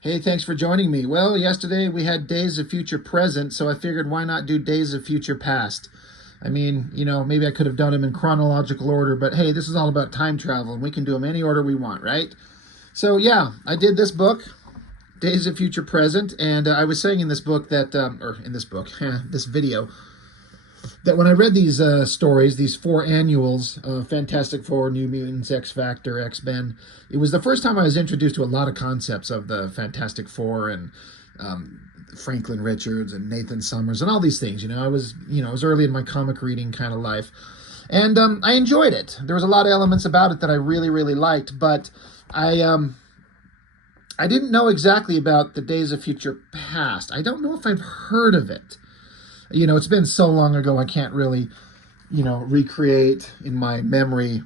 Hey, thanks for joining me. Well, yesterday we had Days of Future Present, so I figured why not do Days of Future Past? I mean, maybe I could have done them in chronological order, but hey, this is all about time travel, and we can do them any order we want, right? So yeah, I did this book, Days of Future Present, and I was saying in this book that, or in this book, this video, that when I read these stories, these four annuals, Fantastic Four, New Mutants, X Factor, X-Men, it was the first time I was introduced to a lot of concepts of the Fantastic Four and Franklin Richards and Nathan Summers and all these things. I was early in my comic reading kind of life, and I enjoyed it. There was a lot of elements about it that I really, really liked, but I didn't know exactly about the Days of Future Past. I don't know if I've heard of it. It's been so long ago, I can't really, recreate in my memory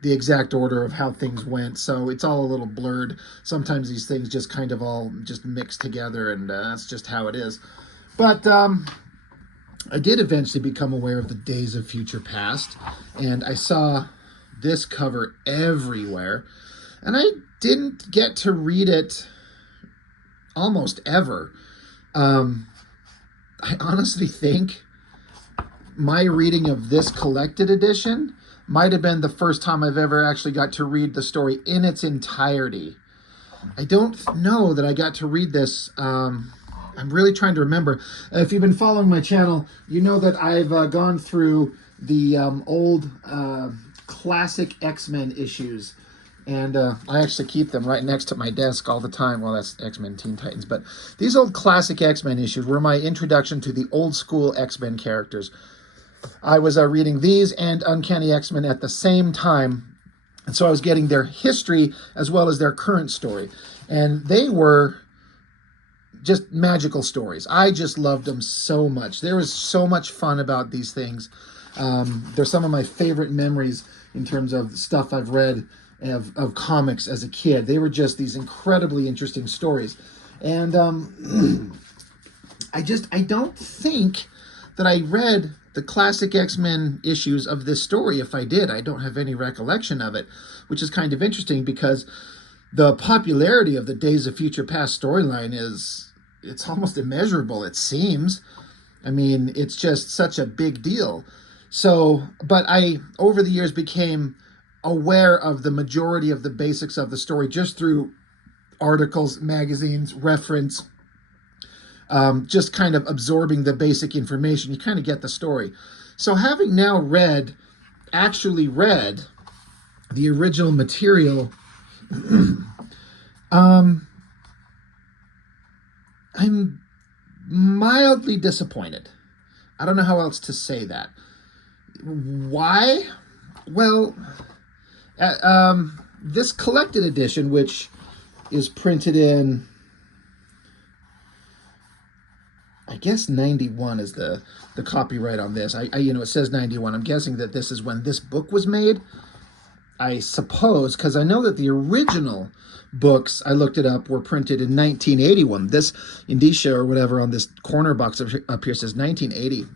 the exact order of how things went. So it's all a little blurred. Sometimes these things just kind of all just mix together, and that's just how it is. But I did eventually become aware of the Days of Future Past, and I saw this cover everywhere. And I didn't get to read it almost ever. I honestly think my reading of this collected edition might have been the first time I've ever actually got to read the story in its entirety. I don't know that I got to read this. I'm really trying to remember. If you've been following my channel, you know that I've gone through the old classic X-Men issues. And I actually keep them right next to my desk all the time. Well, that's X-Men Teen Titans. But these old classic X-Men issues were my introduction to the old school X-Men characters. I was reading these and Uncanny X-Men at the same time. And so I was getting their history as well as their current story. And they were just magical stories. I just loved them so much. There was so much fun about these things. They're some of my favorite memories in terms of stuff I've read of comics as a kid. They were just these incredibly interesting stories. And I don't think that I read the classic X-Men issues of this story. If I did, I don't have any recollection of it, which is kind of interesting because the popularity of the Days of Future Past storyline it's almost immeasurable, it seems. I mean, it's just such a big deal. So, but I, over the years, became aware of the majority of the basics of the story just through articles, magazines, reference, just kind of absorbing the basic information. You kind of get the story. So having now actually read the original material, I'm mildly disappointed. I don't know how else to say that. Why? Well, this collected edition, which is printed in, I guess 91 is the copyright on this. It says 91. I'm guessing that this is when this book was made, I suppose, because I know that the original books, I looked it up, were printed in 1981. This indicia or whatever on this corner box up here says 1980.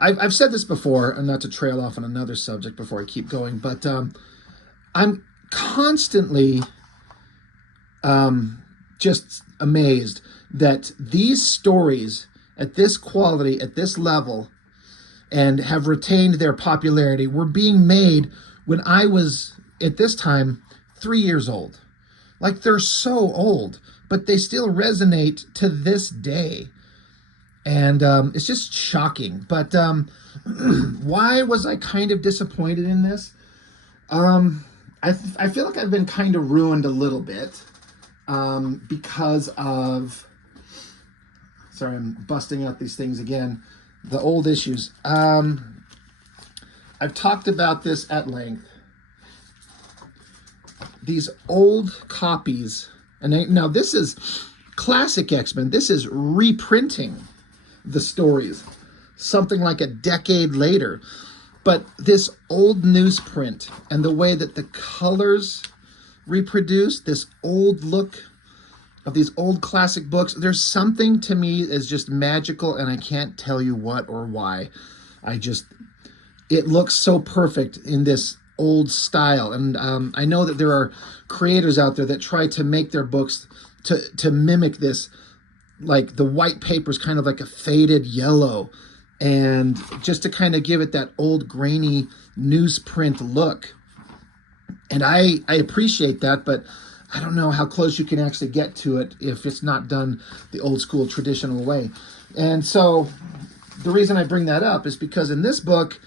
I've said this before, and not to trail off on another subject before I keep going, but I'm constantly just amazed that these stories at this quality, at this level, and have retained their popularity were being made when I was, at this time, 3 years old. Like, they're so old, but they still resonate to this day. And it's just shocking. But why was I kind of disappointed in this? I feel like I've been kind of ruined a little bit because of... Sorry, I'm busting out these things again. The old issues. I've talked about this at length. These old copies. And now this is classic X-Men. This is reprinting the stories something like a decade later, but this old newsprint and the way that the colors reproduce this old look of these old classic books, there's something to me is just magical, and I can't tell you what or why. It looks so perfect in this old style. And I know that there are creators out there that try to make their books to mimic this, like the white paper is kind of like a faded yellow, and just to kind of give it that old grainy newsprint look. And I appreciate that, but I don't know how close you can actually get to it if it's not done the old school traditional way. And so the reason I bring that up is because in this book,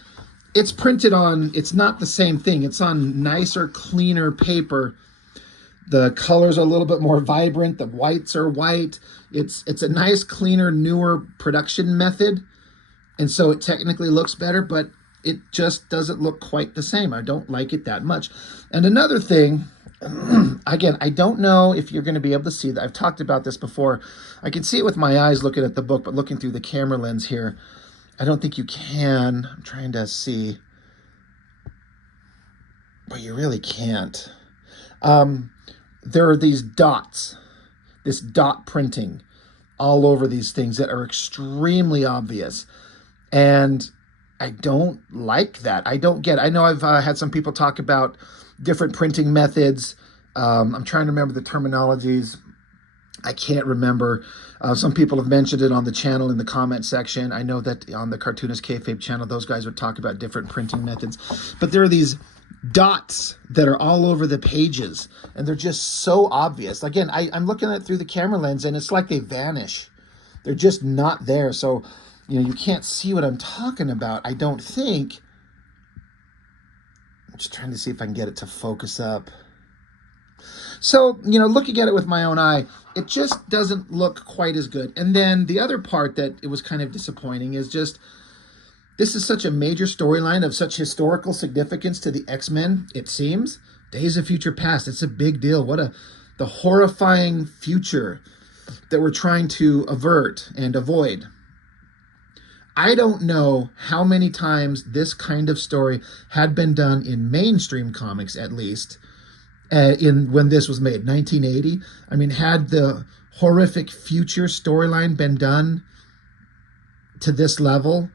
it's printed on, it's not the same thing. It's on nicer, cleaner paper. The colors are a little bit more vibrant. The whites are white. It's a nice, cleaner, newer production method. And so it technically looks better, but it just doesn't look quite the same. I don't like it that much. And another thing, again, I don't know if you're going to be able to see that. I've talked about this before. I can see it with my eyes looking at the book, but looking through the camera lens here, I don't think you can. I'm trying to see. But you really can't. There are these dots, this dot printing all over these things that are extremely obvious. And I don't like that. I don't get it. I know I've had some people talk about different printing methods. I'm trying to remember the terminologies. I can't remember. Some people have mentioned it on the channel in the comment section. I know that on the Cartoonist Kayfabe channel, those guys would talk about different printing methods. But there are these dots that are all over the pages, and they're just so obvious. Again, I'm looking at it through the camera lens, and it's like they vanish. They're just not there. So, you know, you can't see what I'm talking about, I don't think. I'm just trying to see if I can get it to focus up. So, you know, looking at it with my own eye, it just doesn't look quite as good. And then the other part that it was kind of disappointing is just, this is such a major storyline of such historical significance to the X-Men, it seems. Days of Future Past, it's a big deal. The horrifying future that we're trying to avert and avoid. I don't know how many times this kind of story had been done in mainstream comics, at least, when this was made, 1980. I mean, had the horrific future storyline been done to this level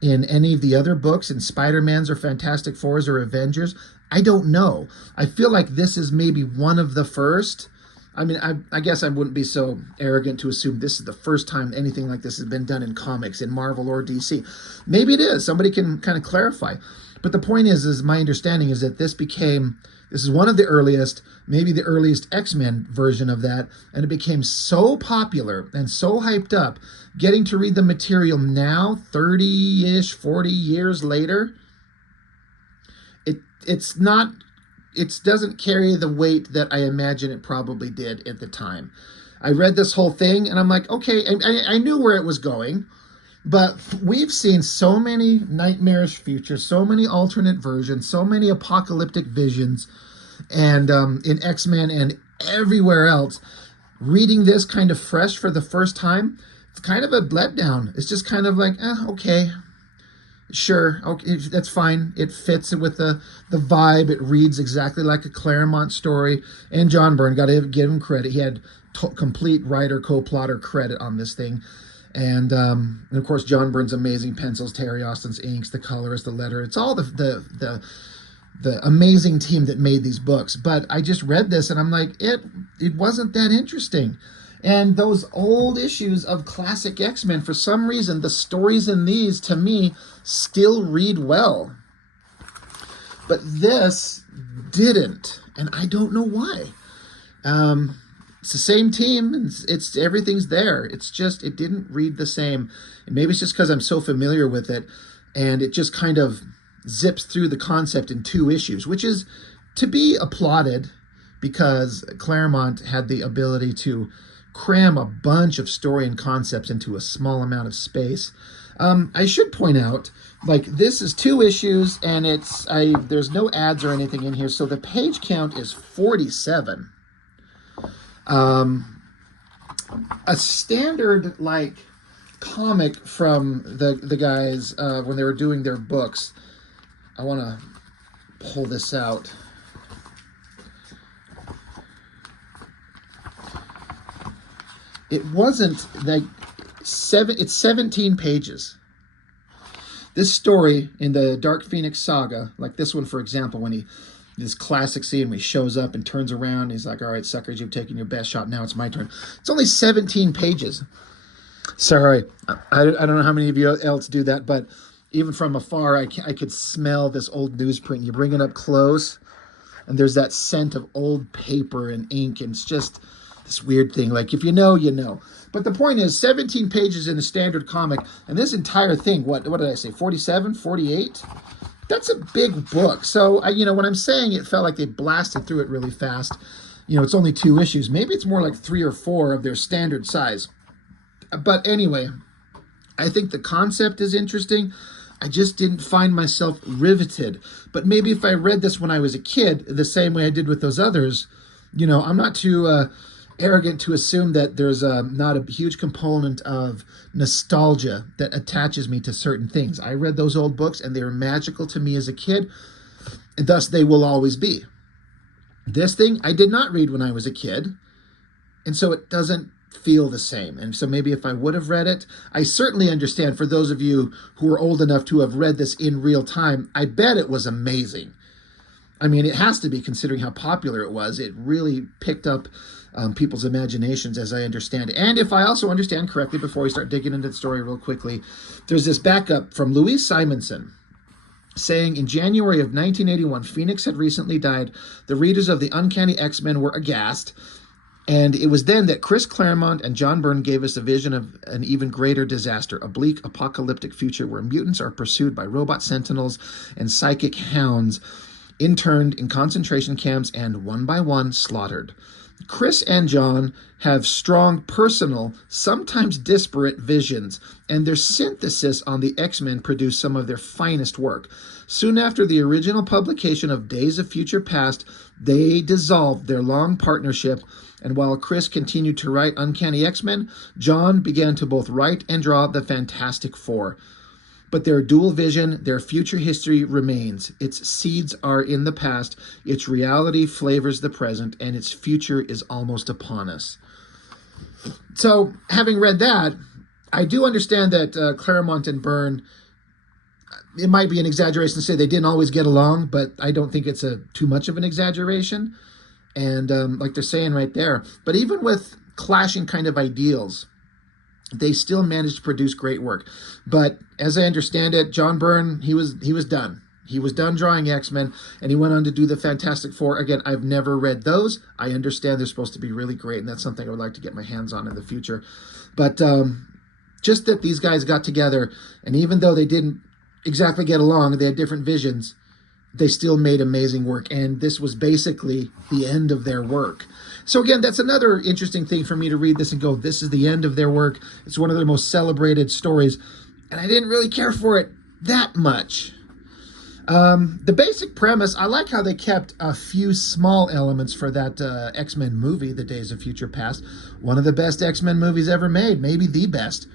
in any of the other books, in Spider-Man's or Fantastic Four's or Avengers? I don't know. I feel like this is maybe one of the first. I mean, I guess I wouldn't be so arrogant to assume this is the first time anything like this has been done in comics, in Marvel or DC. Maybe it is. Somebody can kind of clarify. But the point is my understanding is that this is one of the earliest, maybe the earliest X-Men version of that, and it became so popular and so hyped up. Getting to read the material now, 30-ish, 40 years later, it doesn't carry the weight that I imagine it probably did at the time. I read this whole thing, and I'm like, okay, I knew where it was going, but we've seen so many nightmarish futures, so many alternate versions, so many apocalyptic visions, and in X-Men and everywhere else. Reading this kind of fresh for the first time, it's kind of a letdown. It's just kind of like, okay, sure, okay, that's fine. It fits with the vibe. It reads exactly like a Claremont story. And John Byrne, got to give him credit. He had complete writer, co-plotter credit on this thing. And of course, John Byrne's amazing pencils, Terry Austin's inks, the colors, the letter. It's all the amazing team that made these books. But I just read this, and I'm like, it wasn't that interesting. And those old issues of classic X-Men, for some reason, the stories in these, to me, still read well. But this didn't, and I don't know why. It's the same team, and it's everything's there. It's just, it didn't read the same. And maybe it's just because I'm so familiar with it, and it just kind of zips through the concept in 2 issues, which is to be applauded, because Claremont had the ability to cram a bunch of story and concepts into a small amount of space. I should point out, like, this is 2 issues, and there's no ads or anything in here, so the page count is 47. A standard, like, comic from the guys when they were doing their books. I want to pull this out. It wasn't like it's 17 pages. This story in the Dark Phoenix saga, like this one, for example, when he this classic scene where he shows up and turns around. And he's like, all right, suckers, you've taken your best shot. Now it's my turn. It's only 17 pages. Sorry. I don't know how many of you else do that, but even from afar, I could smell this old newsprint. You bring it up close, and there's that scent of old paper and ink, and it's just this weird thing. Like, if you know, you know. But the point is, 17 pages in a standard comic, and this entire thing, what did I say, 47, 48? That's a big book. So, when I'm saying it felt like they blasted through it really fast, it's only 2 issues. Maybe it's more like 3 or 4 of their standard size. But anyway, I think the concept is interesting. I just didn't find myself riveted. But maybe if I read this when I was a kid, the same way I did with those others, I'm not too arrogant to assume that there's not a huge component of nostalgia that attaches me to certain things. I read those old books and they were magical to me as a kid, and thus they will always be. This thing I did not read when I was a kid, and so it doesn't feel the same. And so maybe if I would have read it, I certainly understand for those of you who are old enough to have read this in real time, I bet it was amazing. I mean, it has to be, considering how popular it was. It really picked up people's imaginations, as I understand it. And if I also understand correctly, before we start digging into the story real quickly, there's this backup from Louise Simonson saying, in January of 1981, Phoenix had recently died. The readers of the Uncanny X-Men were aghast. And it was then that Chris Claremont and John Byrne gave us a vision of an even greater disaster, a bleak, apocalyptic future where mutants are pursued by robot sentinels and psychic hounds, interned in concentration camps and one by one slaughtered. Chris and John have strong personal, sometimes disparate visions, and their synthesis on the X-Men produced some of their finest work. Soon after the original publication of Days of Future Past, they dissolved their long partnership, and while Chris continued to write Uncanny X-Men, John began to both write and draw the Fantastic Four. But their dual vision, their future history remains. Its seeds are in the past, its reality flavors the present, and its future is almost upon us. So, having read that, I do understand that Claremont and Byrne, it might be an exaggeration to say they didn't always get along, but I don't think it's too much of an exaggeration. And like they're saying right there, but even with clashing kind of ideals, they still managed to produce great work. But as I understand it, John Byrne, he was done. He was done drawing X-Men, and he went on to do the Fantastic Four. Again, I've never read those. I understand they're supposed to be really great, and that's something I would like to get my hands on in the future. But just that these guys got together, and even though they didn't exactly get along, they had different visions, they still made amazing work, and this was basically the end of their work. So again, that's another interesting thing for me to read this and go, this is the end of their work. It's one of their most celebrated stories, and I didn't really care for it that much. The basic premise, I like how they kept a few small elements for that X-Men movie, The Days of Future Past. One of the best X-Men movies ever made, maybe the best.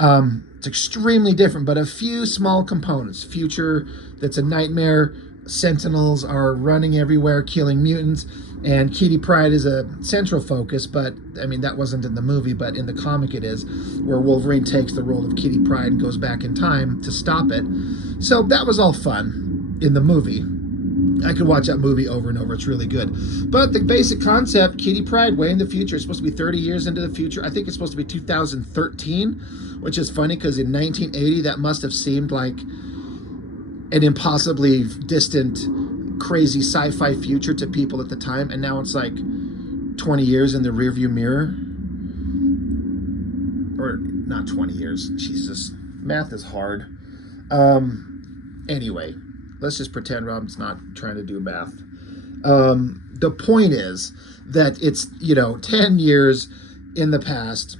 It's extremely different, but a few small components. Future that's a nightmare. Sentinels are running everywhere, killing mutants. And Kitty Pryde is a central focus, but, I mean, that wasn't in the movie, but in the comic it is, where Wolverine takes the role of Kitty Pryde and goes back in time to stop it. So that was all fun in the movie. I could watch that movie over and over. It's really good. But the basic concept, Kitty Pryde, way in the future. It's supposed to be 30 years into the future. I think it's supposed to be 2013, which is funny because in 1980, that must have seemed like an impossibly distant, crazy sci-fi future to people at the time. And now it's like 20 years in the rearview mirror. Or not 20 years. Jesus. Math is hard. Anyway. Let's just pretend Rob's not trying to do math. The point is that it's, 10 years in the past.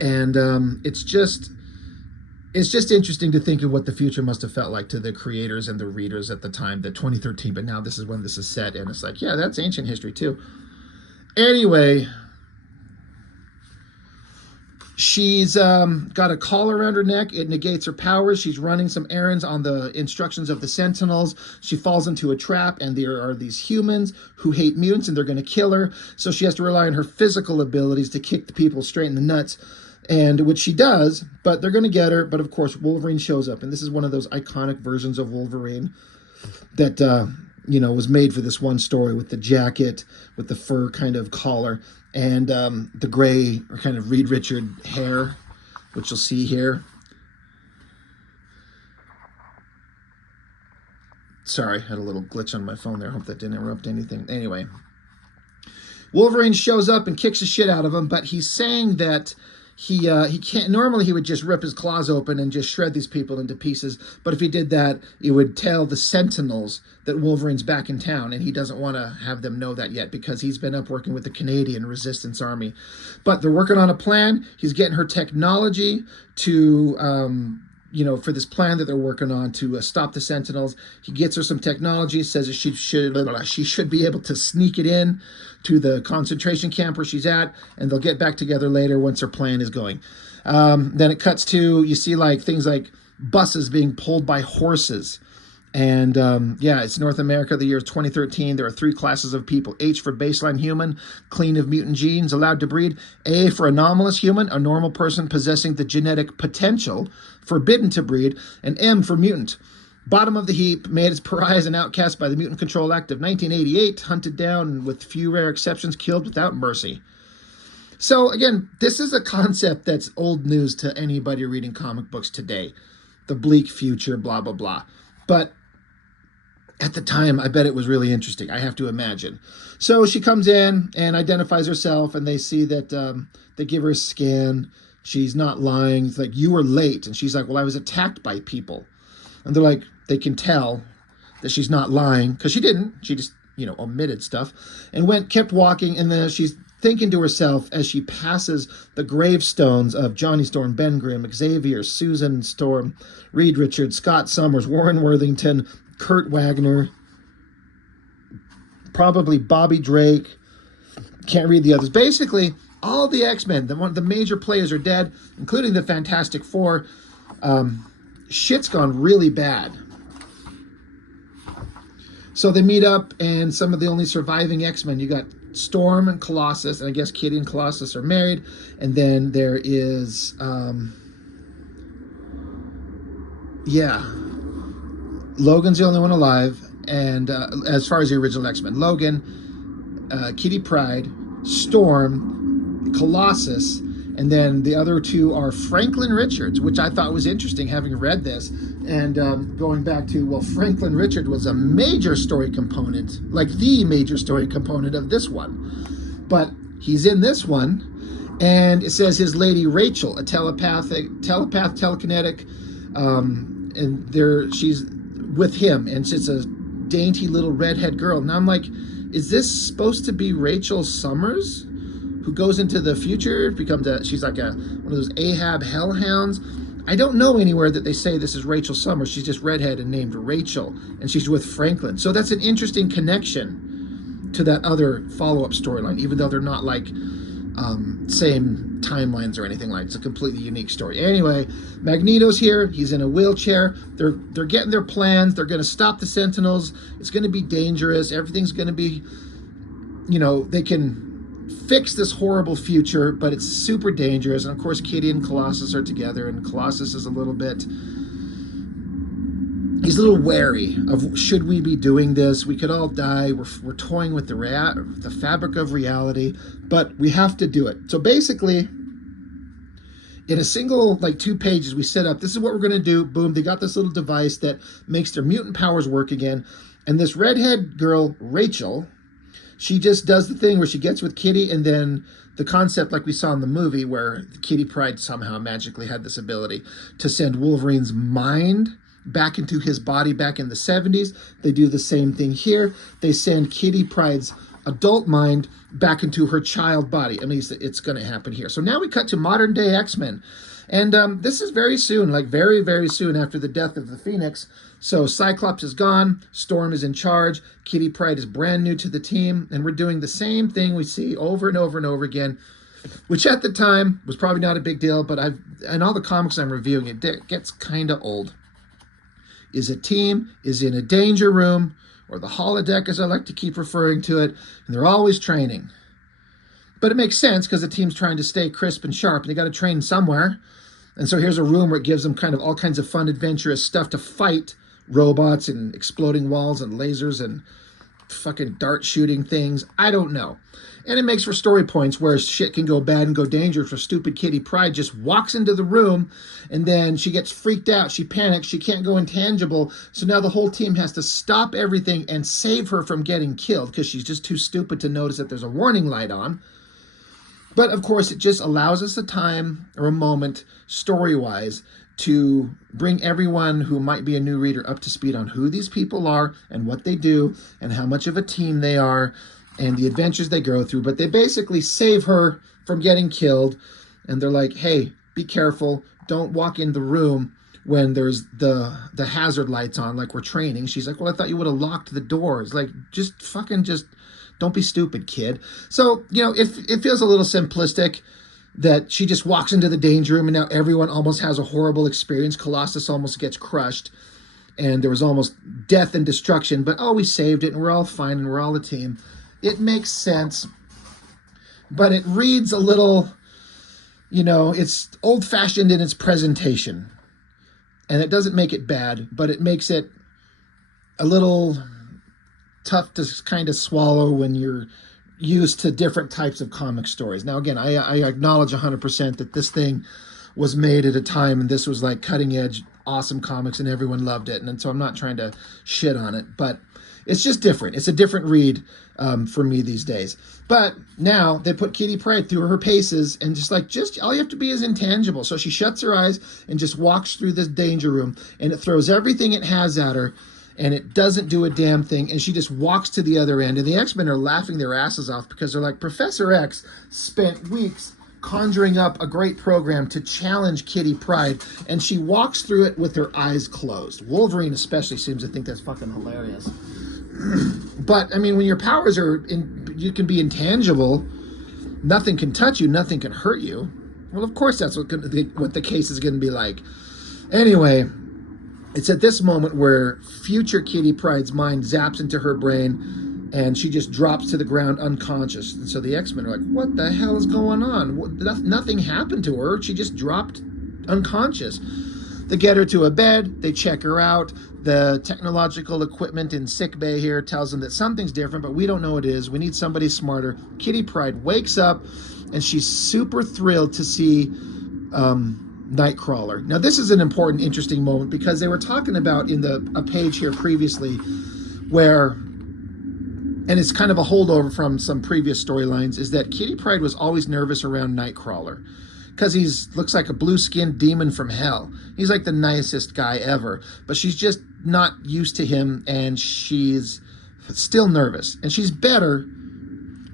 And it's just interesting to think of what the future must have felt like to the creators and the readers at the time, the 2013. But now this is when this is set. And it's like, yeah, that's ancient history too. Anyway, she's got a collar around her neck. It negates her powers. She's running some errands on the instructions of the Sentinels. She falls into a trap, and there are these humans who hate mutants, and they're going to kill her. So she has to rely on her physical abilities to kick the people straight in the nuts, and which she does, but they're going to get her. But, of course, Wolverine shows up, and this is one of those iconic versions of Wolverine that was made for this one story with the jacket, with the fur kind of collar, and the gray or kind of Reed Richard hair, which you'll see here. Sorry, I had a little glitch on my phone there. I hope that didn't interrupt anything. Anyway, Wolverine shows up and kicks the shit out of him, but he's saying that he can't. Normally, he would just rip his claws open and just shred these people into pieces. But if he did that, it would tell the Sentinels that Wolverine's back in town, and he doesn't want to have them know that yet because he's been up working with the Canadian Resistance Army. But they're working on a plan. He's getting her technology to. For this plan that they're working on to stop the Sentinels. He gets her some technology, says that she should be able to sneak it in to the concentration camp where she's at, and they'll get back together later once her plan is going. Then it cuts to, you see like things like buses being pulled by horses. And it's North America, the year 2013. There are 3 classes of people. H for baseline human, clean of mutant genes, allowed to breed. A for anomalous human, a normal person possessing the genetic potential, forbidden to breed. And M for mutant. Bottom of the heap, made as pariahs and outcasts by the Mutant Control Act of 1988, hunted down with few rare exceptions, killed without mercy. So again, this is a concept that's old news to anybody reading comic books today. The bleak future, blah, blah, blah. But at the time, I bet it was really interesting, I have to imagine. So she comes in and identifies herself, and they see that they give her a scan. She's not lying. It's like, you were late. And she's like, well, I was attacked by people. And they're like, they can tell that she's not lying because she didn't. She just, omitted stuff and kept walking. And then she's thinking to herself as she passes the gravestones of Johnny Storm, Ben Grimm, Xavier, Susan Storm, Reed Richards, Scott Summers, Warren Worthington, Kurt Wagner, probably Bobby Drake. Can't read the others. Basically, all the X-Men, the major players are dead, including the Fantastic Four. Shit's gone really bad. So they meet up, and some of the only surviving X-Men, you got Storm and Colossus, and I guess Kitty and Colossus are married, and then there is, Logan's the only one alive, and as far as the original X-Men, Logan, Kitty Pryde, Storm, Colossus, and then the other 2 are Franklin Richards, which I thought was interesting, having read this, and going back to, Franklin Richards was a major story component, like the major story component of this one. But he's in this one, and it says his lady Rachel, a telepath, telekinetic, and she's with him, and it's a dainty little redhead girl. Now I'm like, is this supposed to be Rachel Summers, who goes into the future, she's like one of those Ahab hellhounds? I don't know anywhere that they say this is Rachel Summers. She's just redhead and named Rachel, and she's with Franklin. So that's an interesting connection to that other follow-up storyline, even though they're not like same timelines or anything like that. It's a completely unique story. Anyway, Magneto's here. He's in a wheelchair. They're getting their plans. They're going to stop the Sentinels. It's going to be dangerous. Everything's going to be, they can fix this horrible future, but it's super dangerous. And of course, Kitty and Colossus are together, and Colossus is a little wary of, should we be doing this? We could all die. We're toying with the fabric of reality, but we have to do it. So basically, in a single 2 pages, we set up, this is what we're going to do. Boom, they got this little device that makes their mutant powers work again. And this redhead girl, Rachel, she just does the thing where she gets with Kitty, and then the concept like we saw in the movie where Kitty Pryde somehow magically had this ability to send Wolverine's mind back into his body back in the 70s. They do the same thing here. They send Kitty Pryde's adult mind back into her child body. At least it's going to happen here. So now we cut to modern day X-Men. And this is very soon, very, very soon after the death of the Phoenix. So Cyclops is gone. Storm is in charge. Kitty Pryde is brand new to the team. And we're doing the same thing we see over and over and over again, which at the time was probably not a big deal. But in all the comics I'm reviewing, it gets kind of old. Is a team is in a danger room, or the holodeck, as I like to keep referring to it, and they're always training. But it makes sense because the team's trying to stay crisp and sharp, and they got to train somewhere. And so here's a room where it gives them kind of all kinds of fun, adventurous stuff to fight robots and exploding walls and lasers and fucking dart shooting things. I don't know. And it makes for story points where shit can go bad and go dangerous for stupid Kitty Pryde just walks into the room and then she gets freaked out. She panics. She can't go intangible. So now the whole team has to stop everything and save her from getting killed because she's just too stupid to notice that there's a warning light on. But of course, it just allows us a time or a moment, story-wise, to bring everyone who might be a new reader up to speed on who these people are and what they do and how much of a team they are and the adventures they go through. But they basically save her from getting killed. And they're like, hey, be careful. Don't walk in the room when there's the hazard lights on, like we're training. She's like, well, I thought you would have locked the doors. Like, just don't be stupid, kid. So, it feels a little simplistic that she just walks into the danger room and now everyone almost has a horrible experience. Colossus almost gets crushed and there was almost death and destruction, but we saved it and we're all fine and we're all a team. It makes sense, but it reads a little, it's old-fashioned in its presentation. And it doesn't make it bad, but it makes it a little tough to kind of swallow when you're used to different types of comic stories. Now, again, I acknowledge 100% that this thing was made at a time and this was like cutting edge, awesome comics and everyone loved it. And so I'm not trying to shit on it, but it's just different. It's a different read for me these days. But now they put Kitty Pryde through her paces and just all you have to be is intangible. So she shuts her eyes and just walks through this danger room and it throws everything it has at her and it doesn't do a damn thing. And she just walks to the other end. And the X-Men are laughing their asses off because they're like, Professor X spent weeks conjuring up a great program to challenge Kitty Pryde, and she walks through it with her eyes closed. Wolverine especially seems to think that's fucking hilarious. But, I mean, when your powers you can be intangible, nothing can touch you, nothing can hurt you. Well, of course that's what the case is going to be like. Anyway, it's at this moment where future Kitty Pryde's mind zaps into her brain and she just drops to the ground unconscious. And so the X-Men are like, what the hell is going on? Nothing happened to her. She just dropped unconscious. They get her to a bed. They check her out. The technological equipment in sickbay here tells them that something's different, but we don't know what it is. We need somebody smarter. Kitty Pryde wakes up and she's super thrilled to see Nightcrawler. Now, this is an important, interesting moment because they were talking about in a page here previously where, and it's kind of a holdover from some previous storylines, is that Kitty Pryde was always nervous around Nightcrawler because he looks like a blue-skinned demon from hell. He's like the nicest guy ever, but she's just not used to him and she's still nervous. And she's better,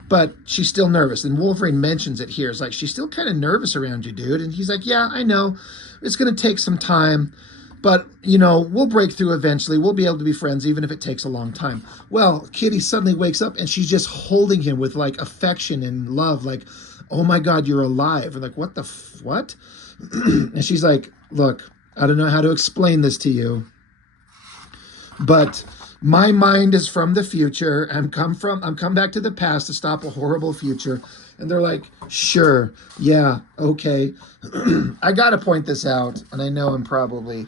but she's still nervous. And Wolverine mentions it here. It's like, she's still kind of nervous around you, dude. And he's like, yeah, I know. It's going to take some time. But, we'll break through eventually. We'll be able to be friends, even if it takes a long time. Well, Kitty suddenly wakes up, and she's just holding him with, affection and love. Like, oh, my God, you're alive. And like, what the what? And she's like, look, I don't know how to explain this to you, but my mind is from the future. I'm come back to the past to stop a horrible future. And they're like, sure, yeah, okay. I got to point this out, and I know I'm probably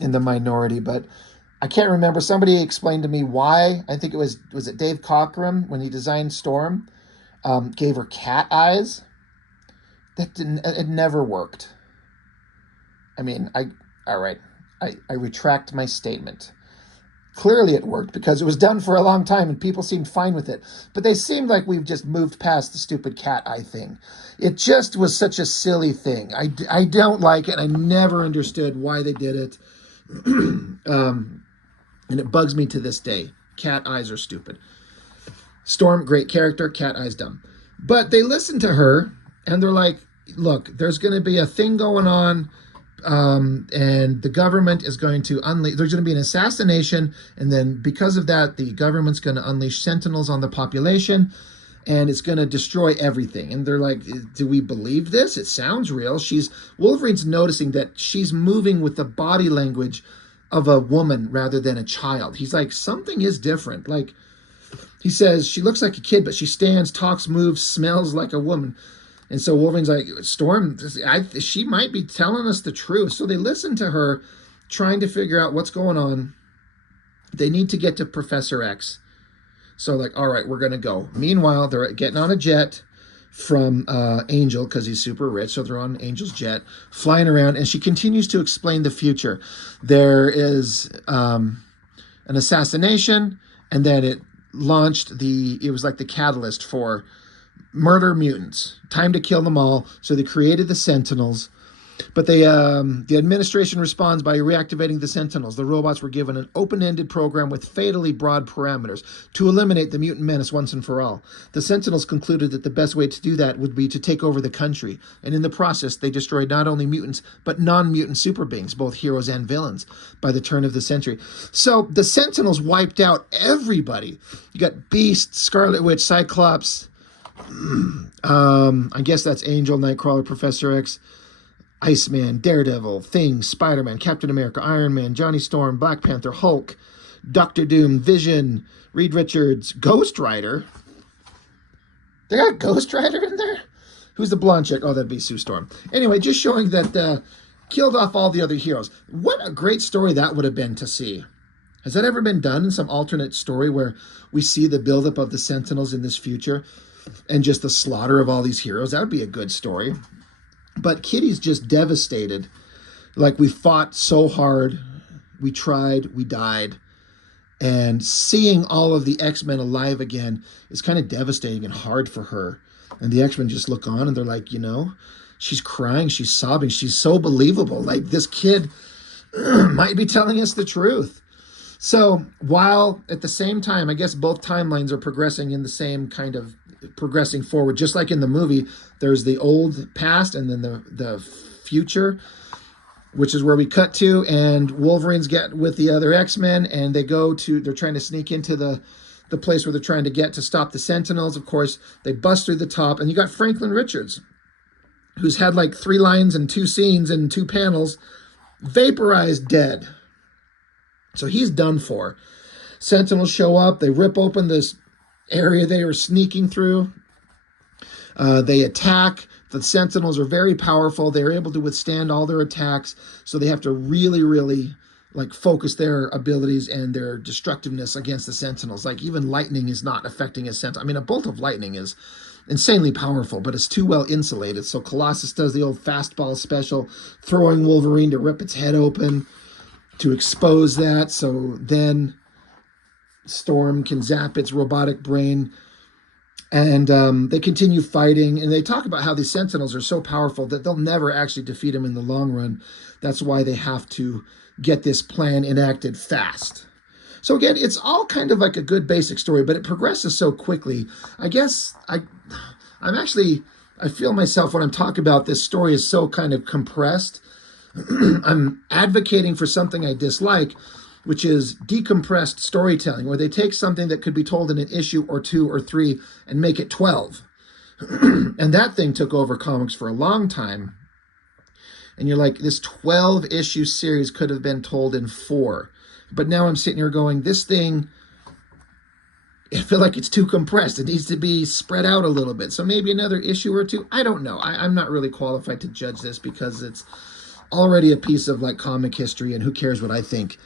in the minority, but I can't remember. Somebody explained to me why. I think was it Dave Cockrum, when he designed Storm, gave her cat eyes? It never worked. I mean, all right, I retract my statement. Clearly it worked because it was done for a long time and people seemed fine with it. But they seemed like we've just moved past the stupid cat eye thing. It just was such a silly thing. I don't like it. I never understood why they did it. And it bugs me to this day. Cat eyes are stupid. Storm, great character. Cat eyes, dumb. But they listen to her and they're like, look, there's going to be a thing going on. And the government is going to there's going to be an assassination, and then because of that, the government's going to unleash sentinels on the population, and it's going to destroy everything. And they're like, do we believe this? It sounds real. Wolverine's noticing that she's moving with the body language of a woman rather than a child. He's like, something is different. Like, he says, she looks like a kid, but she stands, talks, moves, smells like a woman. And so Wolverine's like, Storm, she might be telling us the truth. So they listen to her, trying to figure out what's going on. They need to get to Professor X. So like, all right, we're going to go. Meanwhile, they're getting on a jet from Angel because he's super rich. So they're on Angel's jet, flying around. And she continues to explain the future. There is an assassination, and then it was like the catalyst for murder mutants. Time to kill them all. So they created the Sentinels. But the administration responds by reactivating the Sentinels. The robots were given an open-ended program with fatally broad parameters to eliminate the mutant menace once and for all. The Sentinels concluded that the best way to do that would be to take over the country. And in the process, they destroyed not only mutants, but non-mutant super beings, both heroes and villains, by the turn of the century. So the Sentinels wiped out everybody. You got Beast, Scarlet Witch, Cyclops. I guess that's Angel, Nightcrawler, Professor X, Iceman, Daredevil, Thing, Spider-Man, Captain America, Iron Man, Johnny Storm, Black Panther, Hulk, Doctor Doom, Vision, Reed Richards, Ghost Rider. They got Ghost Rider in there? Who's the blonde chick? Oh, that'd be Sue Storm. Anyway, just showing that killed off all the other heroes. What a great story that would have been to see. Has that ever been done in some alternate story where we see the buildup of the Sentinels in this future and just the slaughter of all these heroes? That would be a good story. But Kitty's just devastated. Like, we fought so hard. We tried. We died. And seeing all of the X-Men alive again is kind of devastating and hard for her. And the X-Men just look on and they're like, she's crying. She's sobbing. She's so believable. Like, this kid might be telling us the truth. So while at the same time, I guess both timelines are progressing in the same kind of progressing forward, just like in the movie, there's the old past and then the future, which is where we cut to, and Wolverine's get with the other X-Men, and they're trying to sneak into the place where they're trying to get to stop the Sentinels. Of course, they bust through the top, and you got Franklin Richards, who's had like 3 lines and 2 scenes and 2 panels, vaporized dead. So he's done for. Sentinels show up, they rip open this area they were sneaking through. They attack. The Sentinels are very powerful. They're able to withstand all their attacks, so they have to really, really like focus their abilities and their destructiveness against the Sentinels. Like, even lightning is not affecting a Sentinel. I mean, a bolt of lightning is insanely powerful, but it's too well insulated. So Colossus does the old fastball special, throwing Wolverine to rip its head open to expose that. So then Storm can zap its robotic brain, and they continue fighting, and they talk about how these Sentinels are so powerful that they'll never actually defeat them in the long run. That's why they have to get this plan enacted fast. So again, it's all kind of like a good basic story, but it progresses so quickly. I guess I feel myself when I'm talking about this story is so kind of compressed. I'm advocating for something I dislike, which is decompressed storytelling, where they take something that could be told in an issue or 2 or 3 and make it 12. And that thing took over comics for a long time. And you're like, this 12-issue series could have been told in 4. But now I'm sitting here going, this thing, I feel like it's too compressed. It needs to be spread out a little bit. So maybe another issue or 2. I don't know. I'm not really qualified to judge this because it's already a piece of like comic history, and who cares what I think.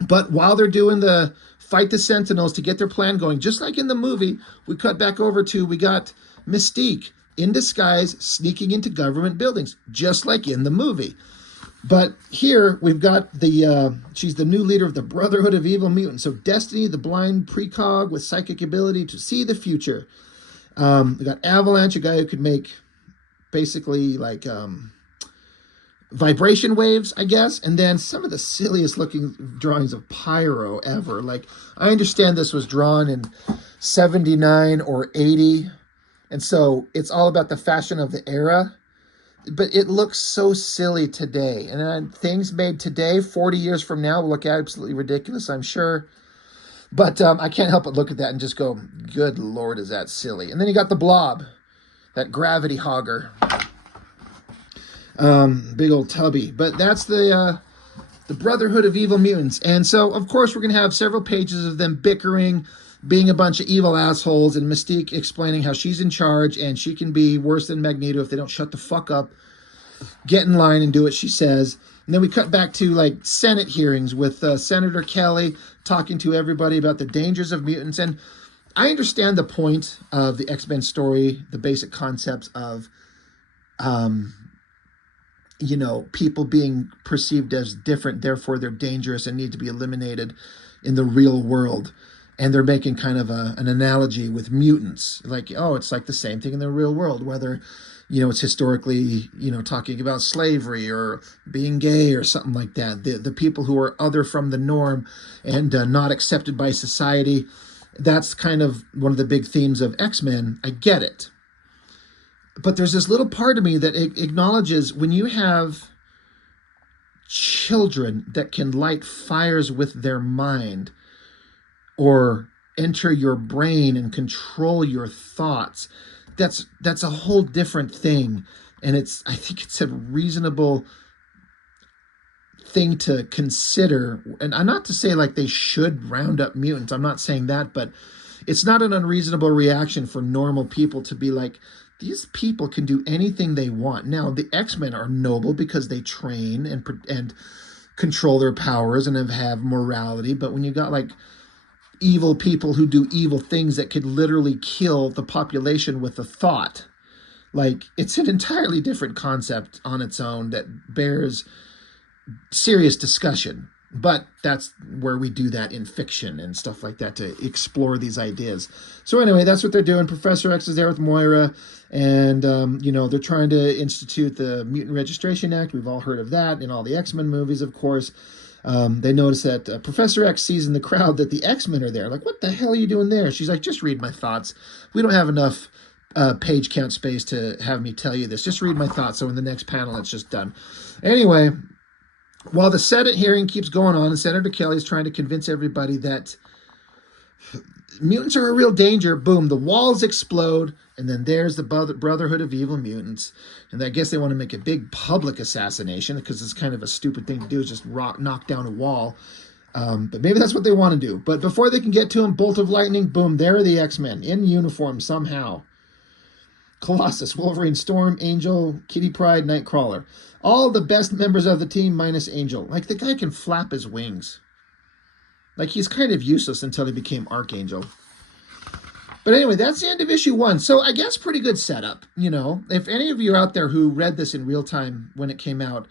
But while they're doing the fight the Sentinels to get their plan going, just like in the movie, we cut back over to, we got Mystique in disguise sneaking into government buildings, just like in the movie. But here we've got she's the new leader of the Brotherhood of Evil Mutants. So Destiny, the blind precog with psychic ability to see the future. We got Avalanche, a guy who could make basically like vibration waves, I guess, and then some of the silliest looking drawings of Pyro ever. Like, I understand this was drawn in 79 or 80, and so it's all about the fashion of the era, but it looks so silly today. And then things made today, 40 years from now, will look absolutely ridiculous, I'm sure. But I can't help but look at that and just go, good Lord, is that silly. And then you got the Blob, that gravity hogger. Big old tubby. But that's the Brotherhood of Evil Mutants. And so, of course, we're going to have several pages of them bickering, being a bunch of evil assholes, and Mystique explaining how she's in charge and she can be worse than Magneto if they don't shut the fuck up, get in line and do what she says. And then we cut back to like Senate hearings with Senator Kelly talking to everybody about the dangers of mutants. And I understand the point of the X-Men story, the basic concepts of, people being perceived as different, therefore they're dangerous and need to be eliminated in the real world. And they're making kind of an analogy with mutants. Like, oh, it's like the same thing in the real world, whether, it's historically, talking about slavery or being gay or something like that. The people who are other from the norm and not accepted by society, that's kind of one of the big themes of X-Men. I get it. But there's this little part of me that acknowledges when you have children that can light fires with their mind or enter your brain and control your thoughts, that's a whole different thing. And I think it's a reasonable thing to consider. And not to say like they should round up mutants. I'm not saying that, but it's not an unreasonable reaction for normal people to be like, these people can do anything they want. Now, the X-Men are noble because they train and control their powers and have morality. But when you got like evil people who do evil things that could literally kill the population with a thought, like, it's an entirely different concept on its own that bears serious discussion. But that's where we do that in fiction and stuff like that, to explore these ideas. So anyway, that's what they're doing. Professor X is there with Moira, and, they're trying to institute the Mutant Registration Act. We've all heard of that in all the X-Men movies, of course. They notice that Professor X sees in the crowd that the X-Men are there. Like, what the hell are you doing there? She's like, just read my thoughts. We don't have enough page count space to have me tell you this. Just read my thoughts. So in the next panel, it's just done. Anyway, while the Senate hearing keeps going on, and Senator Kelly is trying to convince everybody that mutants are a real danger, boom, the walls explode, and then there's the Brotherhood of Evil Mutants. And I guess they want to make a big public assassination, because it's kind of a stupid thing to do, is just knock down a wall. But maybe that's what they want to do. But before they can get to him, bolt of lightning, boom, there are the X-Men in uniform somehow. Colossus, Wolverine, Storm, Angel, Kitty Pryde, Nightcrawler. All the best members of the team minus Angel. Like, the guy can flap his wings. Like, he's kind of useless until he became Archangel. But anyway, that's the end of issue 1. So I guess pretty good setup, If any of you out there who read this in real time when it came out,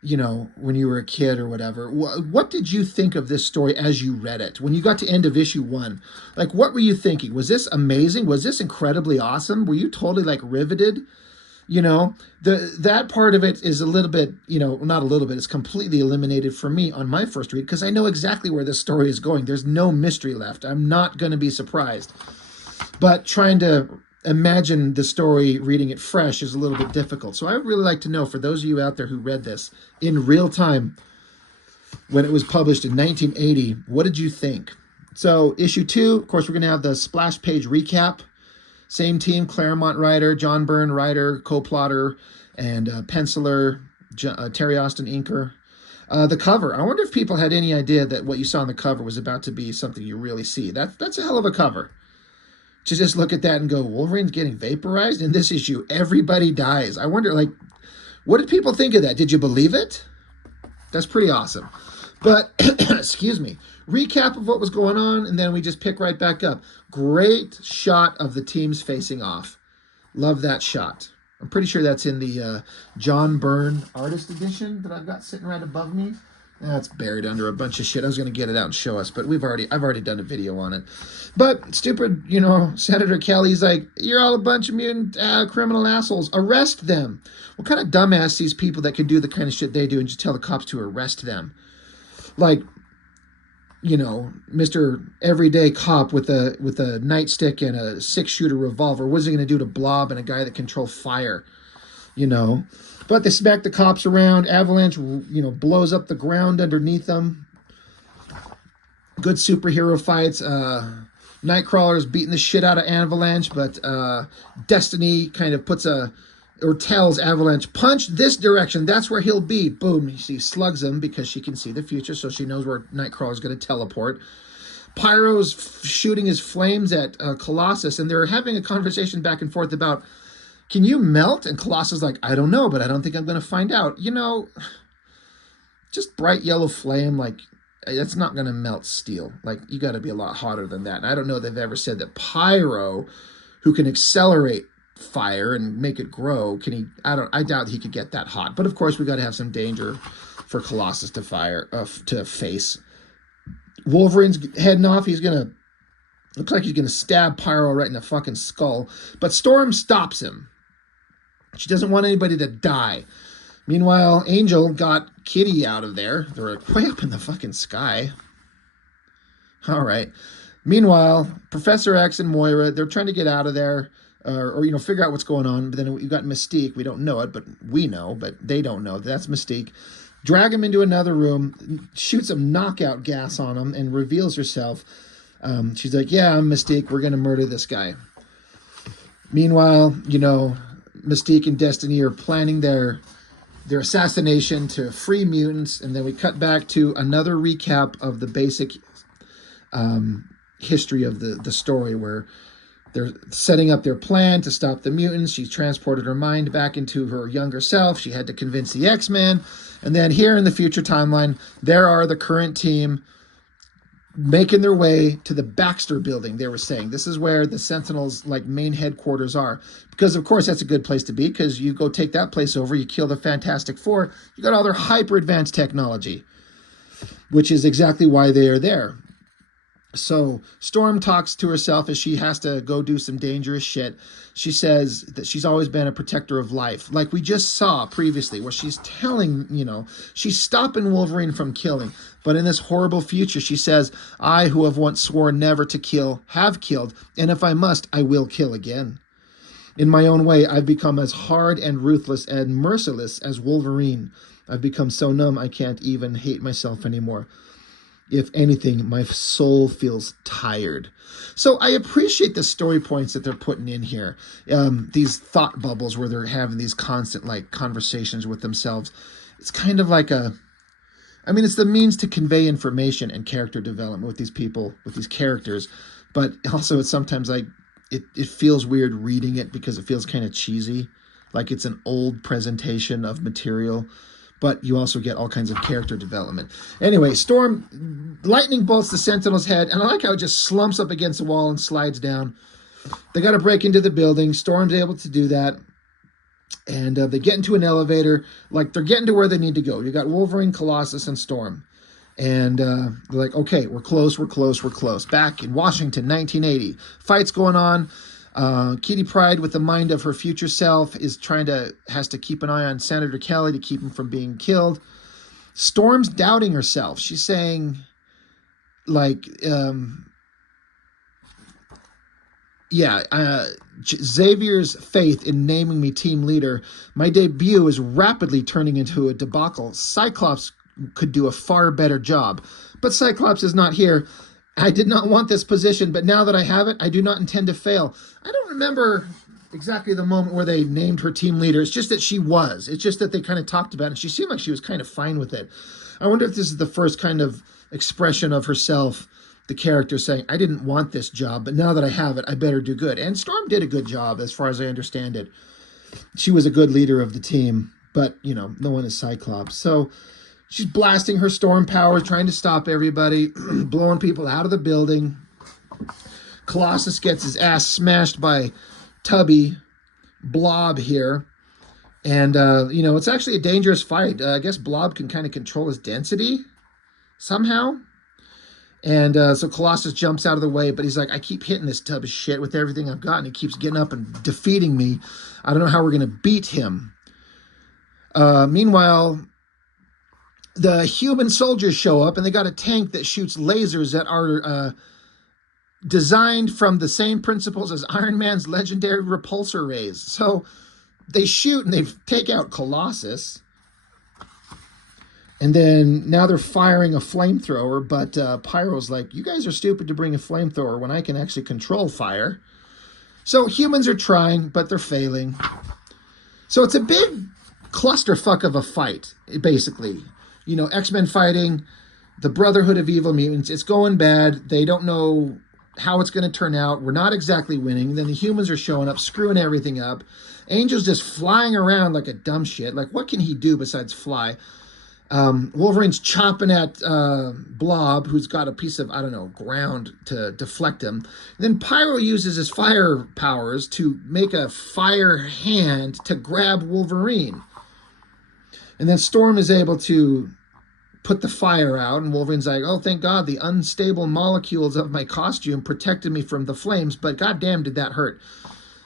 when you were a kid or whatever, what did you think of this story as you read it? When you got to end of issue 1, like, what were you thinking? Was this amazing? Was this incredibly awesome? Were you totally, like, riveted? That part of it is a little bit, not a little bit, it's completely eliminated for me on my first read, because I know exactly where this story is going. There's no mystery left. I'm not going to be surprised. But trying to imagine the story, reading it fresh, is a little bit difficult. So I would really like to know, for those of you out there who read this in real time when it was published in 1980, what did you think? So issue 2, of course, we're going to have the splash page recap. Same team, Claremont writer, John Byrne writer, co-plotter, and penciler, Terry Austin inker. The cover, I wonder if people had any idea that what you saw on the cover was about to be something you really see. That's a hell of a cover. To just look at that and go, Wolverine's getting vaporized in this issue. Everybody dies. I wonder, like, what did people think of that? Did you believe it? That's pretty awesome. But, excuse me, recap of what was going on, and then we just pick right back up. Great shot of the teams facing off. Love that shot. I'm pretty sure that's in the John Byrne artist edition that I've got sitting right above me. That's buried under a bunch of shit. I was going to get it out and show us, but I've already done a video on it. But stupid, Senator Kelly's like, you're all a bunch of mutant criminal assholes. Arrest them. What kind of dumbass sees people that can do the kind of shit they do and just tell the cops to arrest them? Like, Mr. Everyday Cop with a nightstick and a 6-shooter revolver. What's he going to do to Blob and a guy that controls fire? But they smack the cops around. Avalanche, blows up the ground underneath them. Good superhero fights. Nightcrawler's beating the shit out of Avalanche, but Destiny kind of tells Avalanche, punch this direction. That's where he'll be. Boom. She slugs him because she can see the future, so she knows where Nightcrawler's going to teleport. Pyro's shooting his flames at Colossus, and they're having a conversation back and forth about, can you melt? And Colossus is like, I don't know, but I don't think I'm going to find out. just bright yellow flame, like that's not going to melt steel. Like you got to be a lot hotter than that. And I don't know if they've ever said that pyro, who can accelerate fire and make it grow, can he? I doubt he could get that hot. But of course, we got to have some danger for Colossus to face. Wolverine's heading off. Looks like he's gonna stab Pyro right in the fucking skull. But Storm stops him. She doesn't want anybody to die. Meanwhile, Angel got Kitty out of there. They're like way up in the fucking sky. All right. Meanwhile, Professor X and Moira, they're trying to get out of there, or figure out what's going on. But then we got Mystique. We don't know it, but we know, but they don't know. That's Mystique. Drag him into another room, shoots some knockout gas on him, and reveals herself. She's like, yeah, I'm Mystique. We're going to murder this guy. Meanwhile, Mystique and Destiny are planning their assassination to free mutants. And then we cut back to another recap of the basic history of the story, where they're setting up their plan to stop the mutants. She transported her mind back into her younger self. She had to convince the X-Men. And then here in the future timeline, there are the current team making their way to the Baxter building. They were saying this is where the Sentinels' main headquarters are, because of course that's a good place to be, because you go take that place over, you kill the Fantastic Four, you got all their hyper advanced technology, which is exactly why they are there. So Storm talks to herself as she has to go do some dangerous shit. She says that she's always been a protector of life, like we just saw previously, where she's telling, she's stopping Wolverine from killing. But in this horrible future, she says, I, who have once sworn never to kill, have killed, and if I must, I will kill again. In my own way, I've become as hard and ruthless and merciless as Wolverine. I've become so numb I can't even hate myself anymore. If anything, my soul feels tired. So I appreciate the story points that they're putting in here. These thought bubbles where they're having these constant conversations with themselves. It's kind of like it's the means to convey information and character development with these people, with these characters. But also it's sometimes it feels weird reading it, because it feels kind of cheesy. Like it's an old presentation of material. But you also get all kinds of character development. Anyway, Storm lightning bolts the Sentinel's head, and I like how it just slumps up against the wall and slides down. They got to break into the building. Storm's able to do that. And they get into an elevator. They're getting to where they need to go. You got Wolverine, Colossus, and Storm. And they're like, okay, we're close. Back in Washington, 1980. Fights going on. Kitty Pryde, with the mind of her future self, has to keep an eye on Senator Kelly to keep him from being killed. Storm's doubting herself. She's saying, Xavier's faith in naming me team leader, my debut is rapidly turning into a debacle. Cyclops could do a far better job. But Cyclops is not here. I did not want this position, but now that I have it, I do not intend to fail. I don't remember exactly the moment where they named her team leader. It's just that she was. It's just that they kind of talked about it, and she seemed like she was kind of fine with it. I wonder if this is the first kind of expression of herself, the character saying, I didn't want this job, but now that I have it, I better do good. And Storm did a good job, as far as I understand it. She was a good leader of the team, but, no one is Cyclops. So she's blasting her storm power, trying to stop everybody, blowing people out of the building. Colossus gets his ass smashed by Tubby Blob here. And, it's actually a dangerous fight. I guess Blob can kind of control his density somehow. And so Colossus jumps out of the way, but he's like, I keep hitting this tub of shit with everything I've got, and he keeps getting up and defeating me. I don't know how we're going to beat him. Meanwhile, the human soldiers show up, and they got a tank that shoots lasers that are designed from the same principles as Iron Man's legendary repulsor rays. So they shoot and they take out Colossus. And then now they're firing a flamethrower, but Pyro's like, you guys are stupid to bring a flamethrower when I can actually control fire. So humans are trying, but they're failing. So it's a big clusterfuck of a fight, basically. X-Men fighting the Brotherhood of Evil Mutants. It's going bad. They don't know how it's going to turn out. We're not exactly winning. Then the humans are showing up, screwing everything up. Angel's just flying around like a dumb shit. What can he do besides fly? Wolverine's chomping at Blob, who's got a piece of, I don't know, ground to deflect him. And then Pyro uses his fire powers to make a fire hand to grab Wolverine. And then Storm is able to put the fire out, and Wolverine's like, oh, thank God, the unstable molecules of my costume protected me from the flames, but goddamn, did that hurt.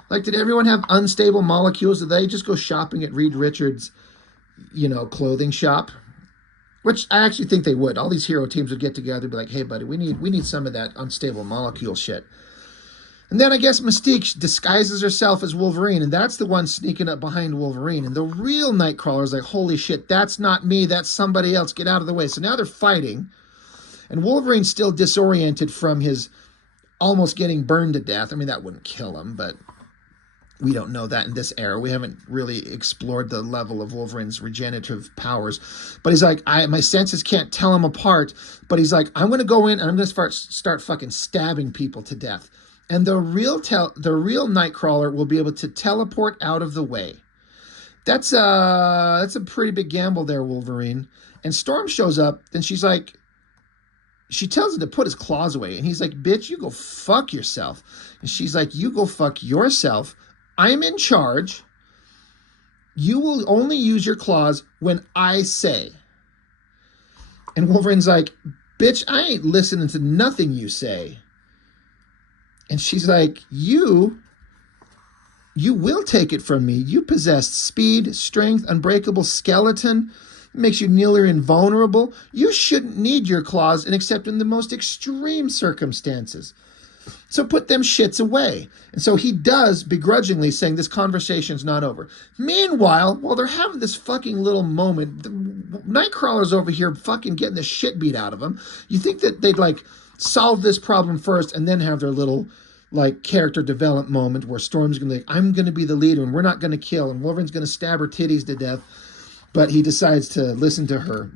Like, did everyone have unstable molecules? Did they just go shopping at Reed Richards', clothing shop? Which I actually think they would. All these hero teams would get together and be like, hey, buddy, we need some of that unstable molecule shit. And then I guess Mystique disguises herself as Wolverine, and that's the one sneaking up behind Wolverine. And the real Nightcrawler is like, holy shit, that's not me, that's somebody else, get out of the way. So now they're fighting, and Wolverine's still disoriented from his almost getting burned to death. I mean, that wouldn't kill him, but we don't know that in this era. We haven't really explored the level of Wolverine's regenerative powers. But he's like, my senses can't tell him apart. But he's like, I'm going to go in and I'm going to start fucking stabbing people to death. And the real Nightcrawler will be able to teleport out of the way. That's a pretty big gamble there, Wolverine. And Storm shows up, and she's like, she tells him to put his claws away. And he's like, bitch, you go fuck yourself. And she's like, you go fuck yourself. I'm in charge. You will only use your claws when I say. And Wolverine's like, bitch, I ain't listening to nothing you say. And she's like, you will take it from me. You possess speed, strength, unbreakable skeleton. It makes you nearly invulnerable. You shouldn't need your claws except in the most extreme circumstances. So put them shits away. And so he does, begrudgingly, saying this conversation's not over. Meanwhile, while they're having this fucking little moment, the Nightcrawler's over here fucking getting the shit beat out of him. You think that they'd, solve this problem first and then have their little, character development moment where Storm's going to be like, I'm going to be the leader and we're not going to kill. And Wolverine's going to stab her titties to death. But he decides to listen to her.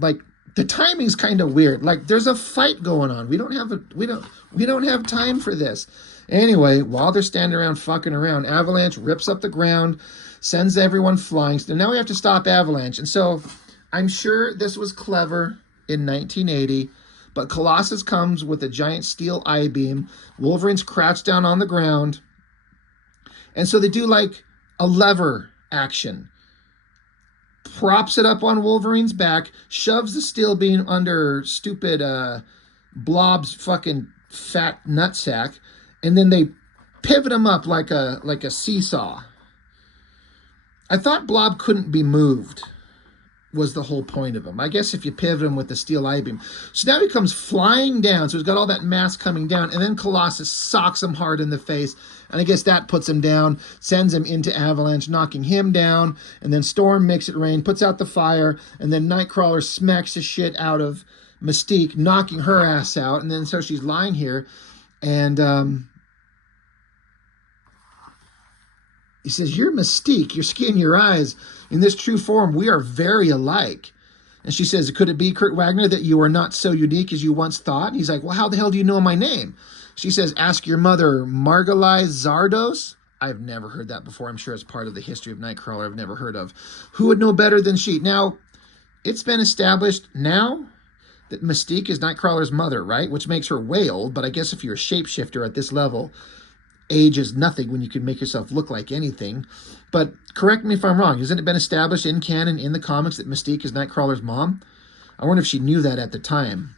The timing's kind of weird. There's a fight going on. We don't have time for this. Anyway, while they're standing around fucking around, Avalanche rips up the ground, sends everyone flying. So now we have to stop Avalanche. And so I'm sure this was clever in 1980, but Colossus comes with a giant steel I-beam. Wolverine's crouched down on the ground. And so they do a lever action. Props it up on Wolverine's back, shoves the steel beam under stupid Blob's fucking fat nutsack, and then they pivot him up like a seesaw. I thought Blob couldn't be moved, was the whole point of him. I guess if you pivot him with the steel I-beam. So now he comes flying down, so he's got all that mass coming down, and then Colossus socks him hard in the face, and I guess that puts him down, sends him into Avalanche, knocking him down, and then Storm makes it rain, puts out the fire, and then Nightcrawler smacks the shit out of Mystique, knocking her ass out, and then so she's lying here, and he says, you're Mystique, your skin, your eyes. In this true form, we are very alike. And she says, could it be, Kurt Wagner, that you are not so unique as you once thought? And he's like, well, how the hell do you know my name? She says, ask your mother, Margalai Zardos. I've never heard that before. I'm sure it's part of the history of Nightcrawler I've never heard of. Who would know better than she? Now, it's been established now that Mystique is Nightcrawler's mother, right? Which makes her way old, but I guess if you're a shapeshifter at this level, age is nothing when you can make yourself look like anything. But correct me if I'm wrong. Hasn't it been established in canon, in the comics, that Mystique is Nightcrawler's mom? I wonder if she knew that at the time.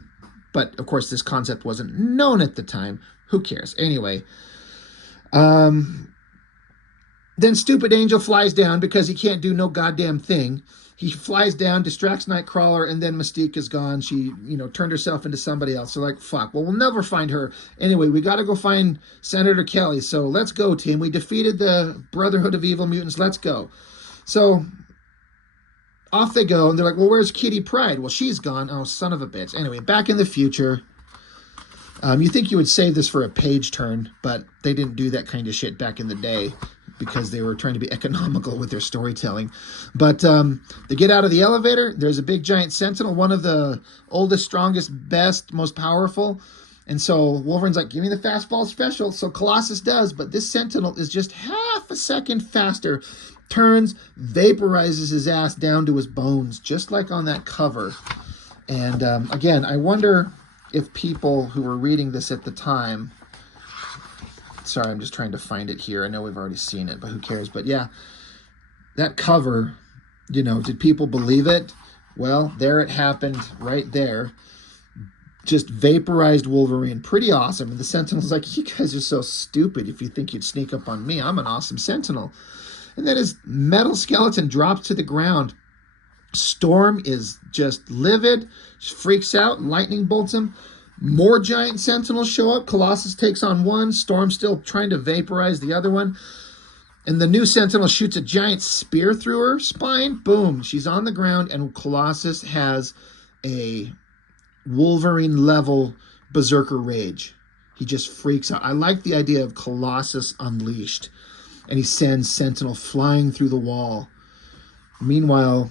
But, of course, this concept wasn't known at the time. Who cares? Anyway. Then Stupid Angel flies down because he can't do no goddamn thing. He flies down, distracts Nightcrawler, and then Mystique is gone. She, turned herself into somebody else. So fuck. Well, we'll never find her. Anyway, we got to go find Senator Kelly. So let's go, team. We defeated the Brotherhood of Evil Mutants. Let's go. So off they go, and they're like, well, where's Kitty Pryde? Well, she's gone. Oh, son of a bitch. Anyway, back in the future. You think you would save this for a page turn, but they didn't do that kind of shit back in the day, because they were trying to be economical with their storytelling. But they get out of the elevator. There's a big giant sentinel, one of the oldest, strongest, best, most powerful. And so Wolverine's like, give me the fastball special. So Colossus does, but this Sentinel is just half a second faster. Turns, vaporizes his ass down to his bones, just like on that cover. And again, I wonder if people who were reading this at the time, sorry, I'm just trying to find it here. I know we've already seen it, but who cares? But yeah, that cover, you know, did people believe it? Well, there it happened right there. Just vaporized Wolverine. Pretty awesome. And the Sentinel's like, you guys are so stupid if you think you'd sneak up on me. I'm an awesome Sentinel. And then his metal skeleton drops to the ground. Storm is just livid. She freaks out. Lightning bolts him. More giant Sentinels show up. Colossus takes on one. Storm still trying to vaporize the other one. And the new Sentinel shoots a giant spear through her spine. Boom. She's on the ground. And Colossus has a Wolverine-level Berserker Rage. He just freaks out. I like the idea of Colossus Unleashed. And he sends Sentinel flying through the wall. Meanwhile,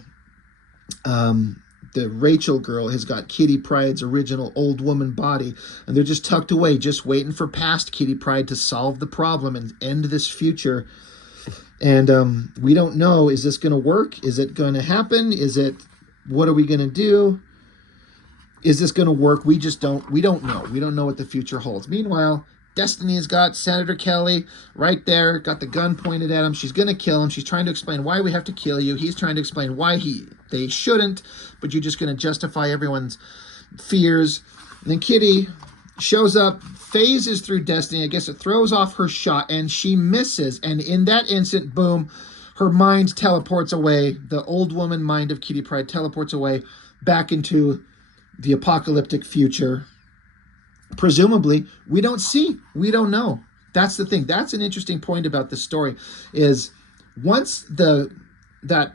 the Rachel girl has got Kitty Pryde's original old woman body, and they're just tucked away, just waiting for past Kitty Pryde to solve the problem and end this future. And we don't know, is this going to work? Is it going to happen? What are we going to do? Is this going to work? We don't know. We don't know what the future holds. Meanwhile, Destiny's got Senator Kelly right there, got the gun pointed at him. She's going to kill him. She's trying to explain why we have to kill you. He's trying to explain why they shouldn't, but you're just going to justify everyone's fears. And then Kitty shows up, phases through Destiny. I guess it throws off her shot, and she misses. And in that instant, boom, her mind teleports away. The old woman mind of Kitty Pryde teleports away back into the apocalyptic future. Presumably, we don't don't know. That's the thing. That's an interesting point about this story, is once that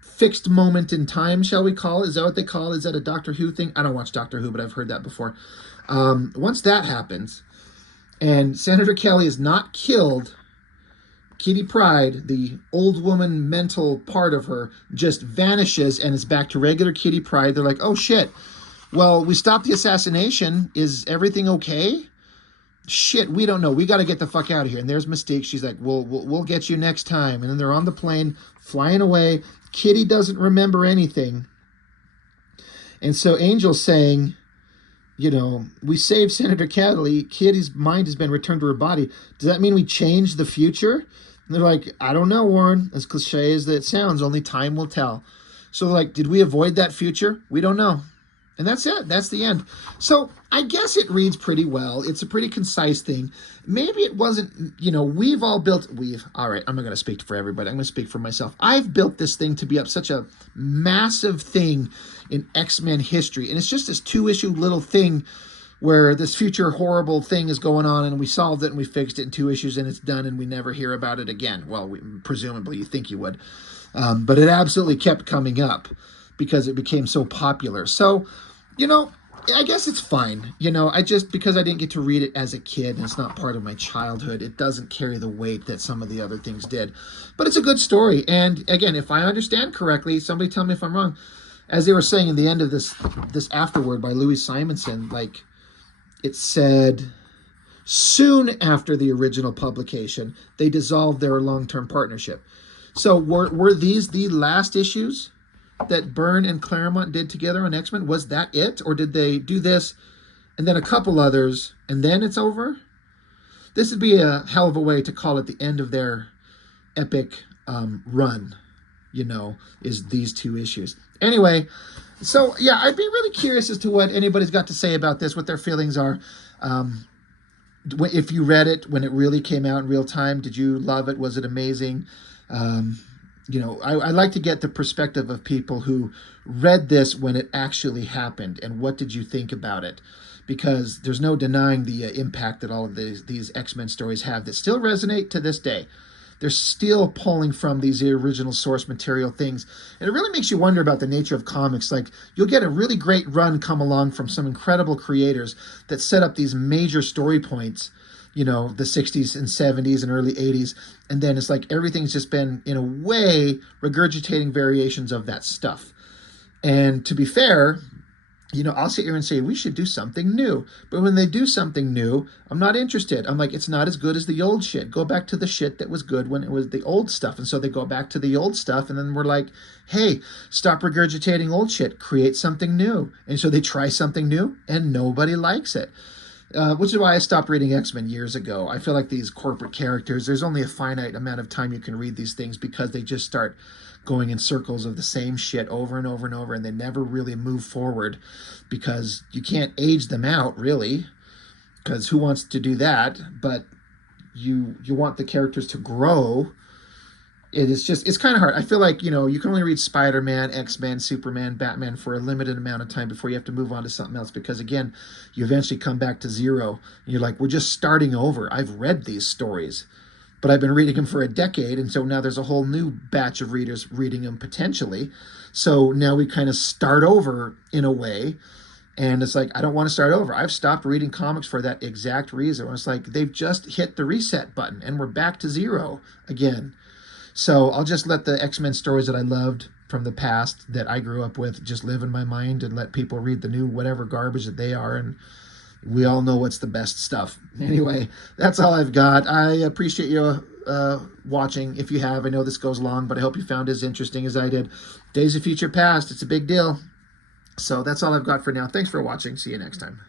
fixed moment in time, shall we call it? Is that what they call it? Is that a Doctor Who thing? I don't watch Doctor Who, but I've heard that before. Once that happens, and Senator Kelly is not killed, Kitty Pryde, the old woman mental part of her, just vanishes and is back to regular Kitty Pryde. They're like, oh shit. Well, we stopped the assassination. Is everything okay? Shit, we don't know. We got to get the fuck out of here. And there's Mystique. She's like, we'll get you next time. And then they're on the plane, flying away. Kitty doesn't remember anything. And so Angel's saying, you know, we saved Senator Kelly. Kitty's mind has been returned to her body. Does that mean we changed the future? And they're like, I don't know, Warren. As cliche as it sounds, only time will tell. So like, did we avoid that future? We don't know. And that's it. That's the end. So I guess it reads pretty well. It's a pretty concise thing. Maybe it wasn't, you know, all right, I'm not going to speak for everybody. I'm going to speak for myself. I've built this thing to be up such a massive thing in X-Men history. And it's just this 2-issue little thing where this future horrible thing is going on and we solved it and we fixed it in 2 issues and it's done and we never hear about it again. Well, presumably you think you would. But it absolutely kept coming up because it became so popular. So, you know, I guess it's fine. You know, because I didn't get to read it as a kid and it's not part of my childhood, it doesn't carry the weight that some of the other things did. But it's a good story. And again, if I understand correctly, somebody tell me if I'm wrong, as they were saying in the end of this afterword by Louis Simonson, like it said, soon after the original publication, they dissolved their long-term partnership. So were these the last issues that Byrne and Claremont did together on X-Men? Was that it? Or did they do this and then a couple others and then it's over? This would be a hell of a way to call it the end of their epic run, you know, is these 2 issues. Anyway, so yeah, I'd be really curious as to what anybody's got to say about this, what their feelings are. If you read it when it really came out in real time, did you love it? Was it amazing? You know, I like to get the perspective of people who read this when it actually happened, and what did you think about it? Because there's no denying the impact that all of these X-Men stories have that still resonate to this day. They're still pulling from these original source material things. And it really makes you wonder about the nature of comics. Like, you'll get a really great run come along from some incredible creators that set up these major story points, you know, the 60s and 70s and early 80s. And then it's like everything's just been, in a way, regurgitating variations of that stuff. And to be fair, I'll sit here and say, we should do something new. But when they do something new, I'm not interested. I'm like, it's not as good as the old shit. Go back to the shit that was good when it was the old stuff. And so they go back to the old stuff. And then we're like, hey, stop regurgitating old shit. Create something new. And so they try something new and nobody likes it. Which is why I stopped reading X-Men years ago. I feel like these corporate characters, there's only a finite amount of time you can read these things because they just start going in circles of the same shit over and over and over, and they never really move forward because you can't age them out, really, because who wants to do that? But you want the characters to grow. It's kind of hard. I feel like, you can only read Spider-Man, X-Men, Superman, Batman for a limited amount of time before you have to move on to something else because, again, you eventually come back to zero. And you're like, we're just starting over. I've read these stories, but I've been reading them for a decade, and so now there's a whole new batch of readers reading them potentially. So now we kind of start over in a way, and it's like, I don't want to start over. I've stopped reading comics for that exact reason. It's like they've just hit the reset button, and we're back to zero again. So I'll just let the X-Men stories that I loved from the past that I grew up with just live in my mind and let people read the new whatever garbage that they are, and we all know what's the best stuff. Anyway, that's all I've got. I appreciate you watching. If you have, I know this goes long, but I hope you found it as interesting as I did. Days of Future Past, it's a big deal. So that's all I've got for now. Thanks for watching. See you next time.